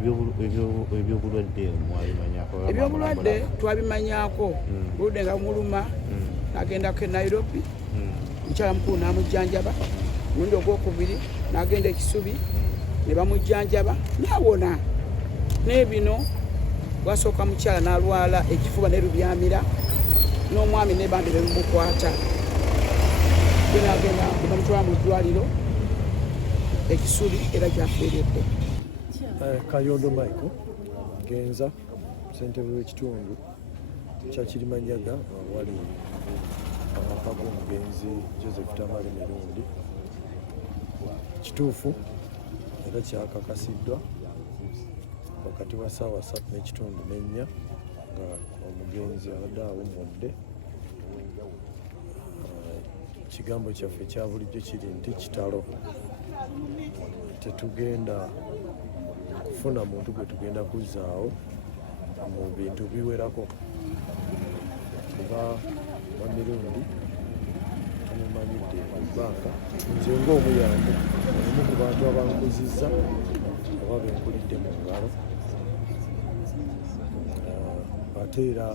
ebyobulwadde mwabimanyako? Ebyobulwadde twabimanyaako. Buludde nga muluma n'agendako e Nairobi, mukyala mukulu n'amujjanjaba. Mulundi ogwokubiri n'agenda e Kisubi ne bamujjanjaba n'awona. N'ebino bwasooka mukyala n'alwala ekifuba ne lubyamira, n'omwami ne bandi be bumukwata. N'agenda ne bamutwala mu ddwaliro e Kisubi era gy'afiiridde. Kayondo Michael Genza, ssentebe w'ekitundu kya Kirimanyaga awali amaka g'omugenzi Joseph Tamale Mirundi. Kituufu era kyakakasiddwa wakati wa ssaawa 3:4 nga omugenzi abadde awummudde. Ekigambo kyaffe ekya bulijjo kiri nti kitalo. Tetugenda kufuna muntu gwe tugenda kuzzaawo mu bintu biwerako kuba Wamirundi tumumanyidde ebbanga. Nze ng'omuyambi omu ku bantu abankuzizza oba benkulidde mu ngalo, ate era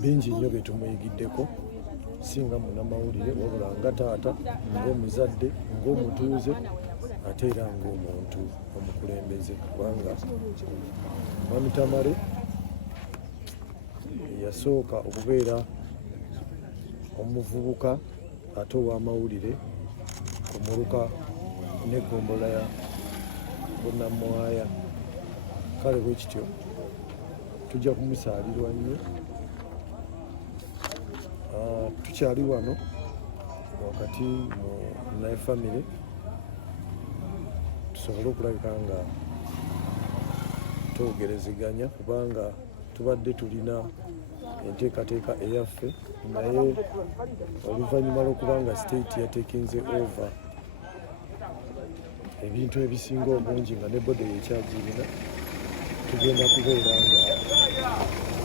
bingi nnyo bye tumuyigiddeko singa munnamawulire wabula nga taata, ng'omuzadde, ng'omutuuze ate era ng'omuntu omukulembeze. Kubanga Mwami Tamale yasooka okubeera omuvubuka ate ow'amawulire ku muluka n'eggombolola ya Bunnamwaya. Kale bwe kityo tujja kumusaalirwa nnyo. Tukyali wano wakati mu naye famire tusobole okulabika nga twogerezeganya kubanga tubadde tulina enteekateeka eyaffe, naye oluvannyuma lw'okubanga state yatekinze over ebintu ebisinga obungi nga ne bodo yekyagirina, tugenda kubeera nga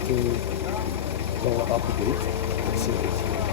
tubawa update ekiseera ekiri.